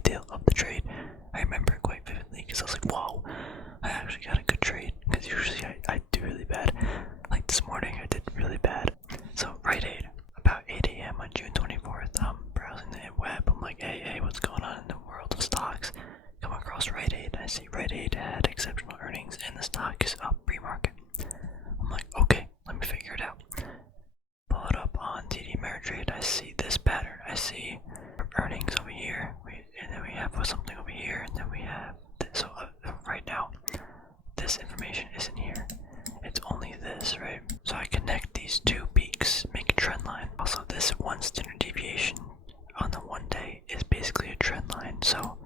detail of the trade. I remember it quite vividly because I was like, whoa, I actually got a good trade. Because usually I do really bad. Like this morning, I did really bad. So Rite Aid, about 8 a.m. on June 24th, I'm browsing the web. I'm like, hey, what's going on in the world of stocks? Come across Rite Aid. I see Rite Aid had exceptional earnings and the stock is up pre-market. I'm like, okay, let me figure it out. Pull it up on TD Ameritrade. I see this pattern. I see earnings over here, and then we have something over here, and then we have this. So right now, this information isn't here. It's only this, right? So I connect these two peaks, make a trend line. Also, this one standard deviation on the 1 day is basically a trend line. So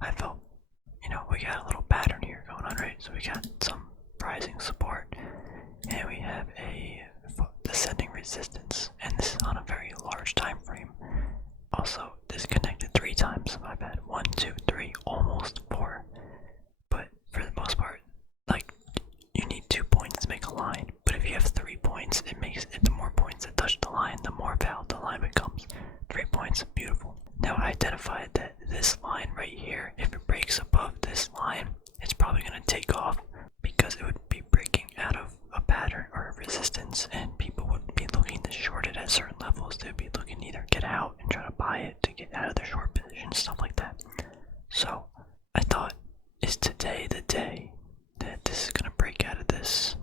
I felt, we got a little pattern here going on, right? So we got some rising support, and we have a descending resistance, and this is on a very large time frame. Also, this connected 3 times. I've had 1, 2, 3, almost 4. But for the most part, like, you need 2 points to make a line. But if you have 3 points, it makes it, the more points that touch the line, the more valid the line becomes. 3 points, beautiful. Now I identified that this line right here, if it breaks above this line, it's probably going to take off because it would be breaking out of a pattern or a resistance, and people would be looking to short it at certain levels. They'd be looking to either get out and try to buy it to get out of their short position, stuff like that. So I thought, is today the day that this is going to break out of this,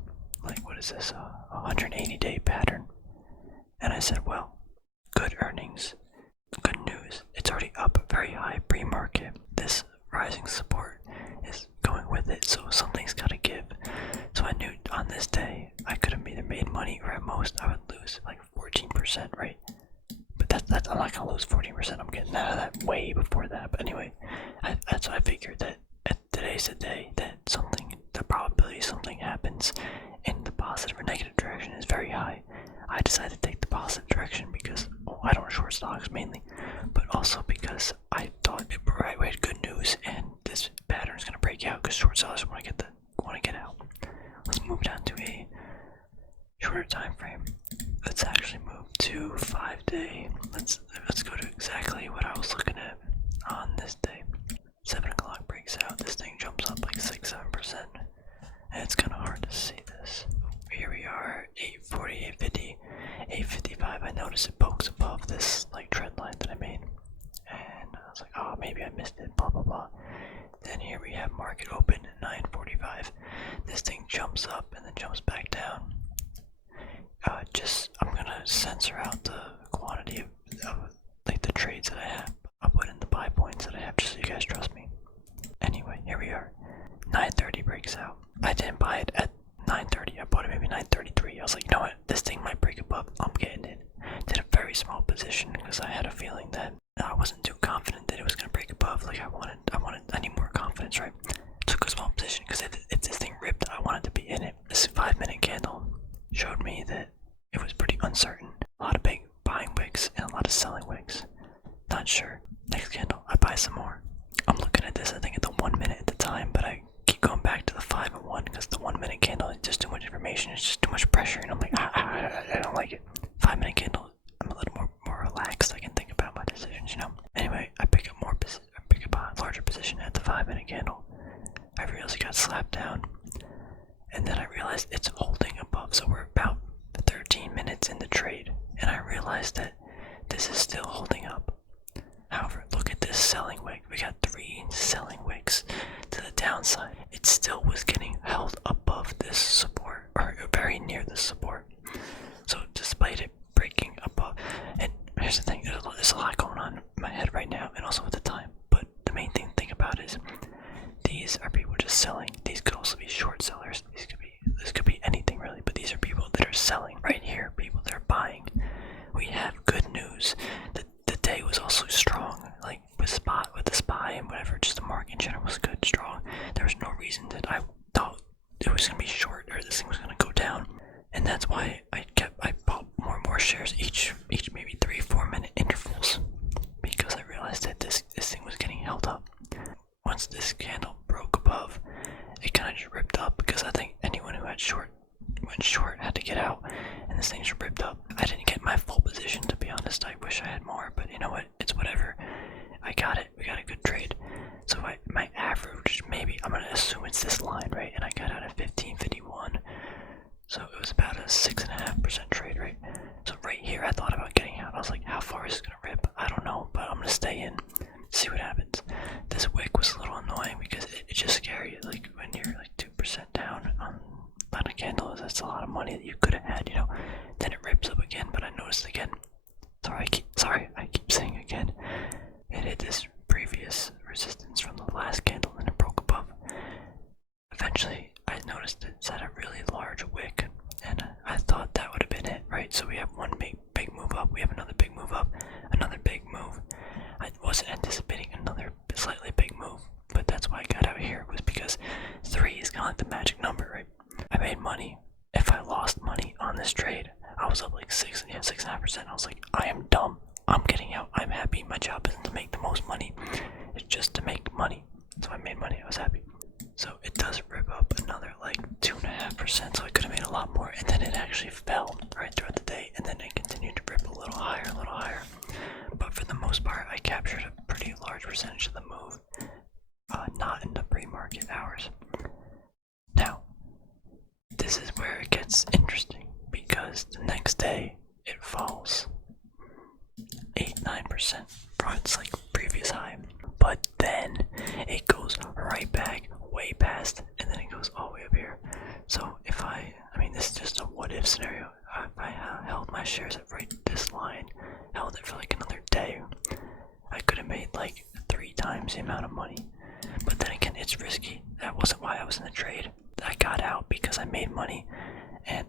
like, what is this, a 180-day pattern? And I said, well, good earnings, good news. It's already up very high pre-market. This rising support is going with it, so something's got to give. So I knew on this day I could have either made money, or at most I would lose like 14%, right? But that's I'm not gonna lose 14%. I'm getting out of that way before that. But anyway, that's why I figured that today's the day that the probability something happens in the positive or negative direction is very high. I decided to take the positive direction because I don't short stocks mainly, but also because I thought we had good news and this pattern is gonna break out because short sellers want to get out. Let's move down to a shorter time frame. Let's actually move to 5-day. Let's go to exactly what I was looking at on this day. 7 o'clock breaks out. This thing jumps up like 6-7%, and it's kind of hard to see this. Here we are, 840, 850, 855. I noticed it pokes above this like trend line that I made, and I was like, oh, maybe I missed it. Blah blah blah. Then here we have market open at 9:45. This thing jumps up and then jumps back down. I'm gonna censor out the quantity of like the trades that I have. I'll put in the buy points that I have just so you guys trust me. Anyway, here we are. 9:30 breaks out. I didn't buy it at 9:30. I bought it maybe 9:33. I was like, you know what? This thing might break above. I'm getting it. Did a very small position because I had a feeling that I wasn't too confident that it was gonna break above. Like I need more confidence, right? Took a small position because if this thing ripped, I wanted to be in it. This 5-minute candle showed me that it was pretty uncertain. A lot of big buying wicks and a lot of selling wicks. Not sure. Next candle, I buy some more. I'm looking at this, I think at the 1 minute at the time, but I keep going back to the 5 and 1 because the 1 minute candle is just too much information. It's just too much pressure, and I'm like, I don't like it. 5-minute candle, I'm a little more relaxed. I can think about my decisions, Anyway, I pick up a larger position at the 5-minute candle. I realized it got slapped down, and then I realized it's holding above. So we're about 13 minutes in the trade, and I realized that this is still holding up. However, look at this selling wick. We got 3 selling wicks to the downside. It still was getting held above this support, or very near the support. So despite it breaking above, and here's the thing, there's a lot going on in my head right now, and also with the time, but the main thing to think about is these are people just selling. These could also be short sellers. This could be anything really, but these are people that are selling. Right here, people that are buying. We have good news. The day was also strong, like with the SPY I got it. We got a good trade. So my average, maybe, I'm gonna assume it's this line, right? And I got out at 15.51. So it was about a 6.5% trade, right? So right here, I thought about getting out. I was like, how far is it gonna rip? I don't know, but I'm gonna stay in, see what happens. This wick was a little annoying because it's just scary. Like when you're like 2% down on a candle, that's a lot of money that you could have had, you know. Then it rips up again, but I noticed again. Sorry, I keep saying again. It hit this previous resistance from the last candle and it broke above. Eventually, I noticed it's at a really large wick, and I thought that would have been it, right? So we have one big move up, we have another big move up, another big move. I wasn't anticipating another slightly big move, but that's why I got out here, was because 3 is kind of like the magic number, right? I made money. If I lost money on this trade, I was up like 6.5%. I was like, I am dumb. I'm getting out. I'm happy. My job isn't to make the most money. It's just to make money. So I made money. I was happy. So it does rip up another like 2.5%. So I could have made a lot more. And then it actually fell right throughout the day. And then it continued to rip a little higher, a little higher. But for the most part, I captured a pretty large percentage of the move. Not in the pre-market hours. Now, this is where it gets interesting, because the next day it falls 8-9% from its like previous high, but then it goes right back way past, and then it goes all the way up here. So if I mean this is just a what if scenario. If I held my shares at right this line, held it for like another day, I could have made like 3 times the amount of money. But then again, it's risky. That wasn't why I was in the trade. I got out because I made money, and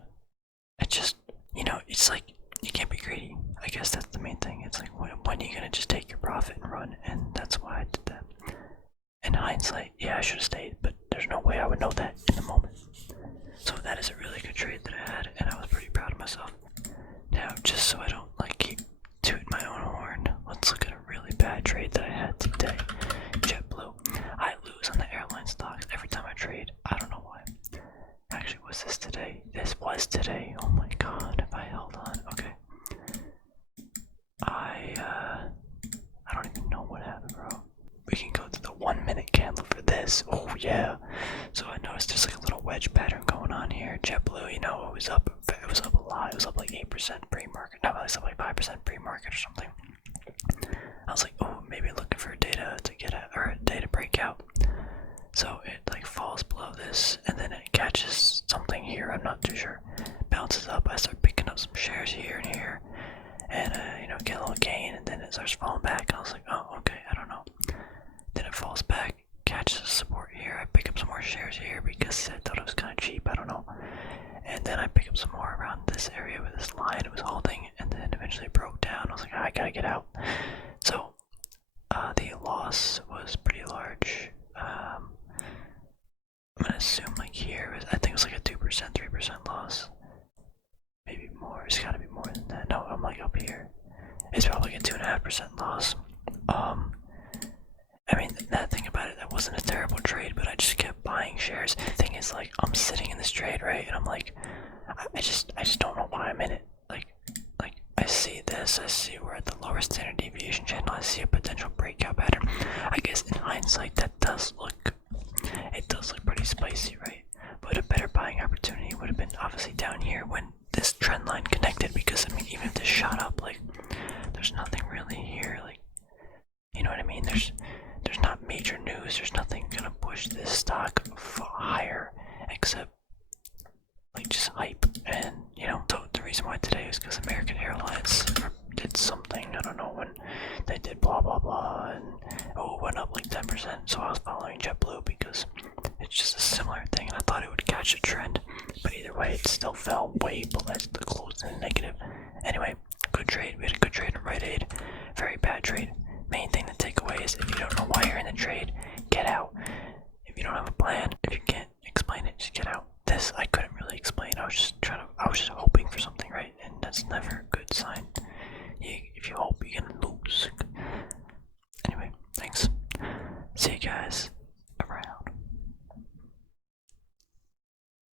it just, you know, it's like you can't be greedy. I guess that's the main thing. It's like, when are you gonna just take your profit and run? And that's why I did that. In hindsight, yeah, I should have stayed, but there's no way I would know that in the moment. So that is a really good trade that I had, and I was pretty proud of myself. Now, just so I don't like keep tooting my own horn, let's look at a really bad trade that I had today. JetBlue. I lose on the airline stocks every time I trade. I don't know why. Actually, was this today? This was today. Oh my god, if I held on. Okay. I don't even know what happened, bro. We can go to the 1 minute candle for this. Oh yeah. So I noticed there's like a little wedge pattern going on here. JetBlue, you know, it was up a lot. It was up like 8% pre-market. No, it was up like 5% pre-market or something. I was like, oh, maybe looking for data to get at, or data breakout. So it like falls below this, and then it catches something here. I'm not too sure. Bounces up. I start picking up some shares here and here, and you know, get a little gain, and then it starts falling back. I was like, oh, okay, I don't know. Then it falls back, catches a support here. I pick up some more shares here because I thought it was kind of cheap. I don't know. And then I pick up some more around this area with this line it was holding, and then eventually broke down. I was like, I gotta get out. So the loss was pretty large. I'm gonna assume like here, I think it was like a 2%, 3% loss. Maybe more. It's gotta be more than that. No, I'm like up here. It's probably a 2.5% loss. I mean, that thing about it, that wasn't a terrible trade, but I just kept buying shares. The thing is, like, I'm sitting in this trade, right? And I'm like, I just don't know why I'm in it. Like, I see this, I see we're at the lower standard deviation channel, I see a potential breakout pattern. I guess in hindsight, it does look pretty spicy, right? But a better buying opportunity would have been obviously down here when this trend line connected, because, I mean, even if this shot up, like, there's nothing really here, like, you know what I mean? There's not major news, there's nothing gonna push this stock higher except like just hype. And you know, so the reason why today is because American Airlines did something, I don't know when they did blah blah blah, and oh, it went up like 10%. So I was following JetBlue because it's just a similar thing, and I thought it would catch a trend, but either way it still fell way below the close in the negative. Anyway, good trade. We had a good trade in Rite Aid. Very bad trade. Main thing to take away is, if you don't know why you're in the trade, get out. If you don't have a plan, if you can't explain it, just get out. This I couldn't really explain. I was just hoping for something, right? And that's never a good sign. If you hope, you're gonna lose. Anyway, thanks. See you guys.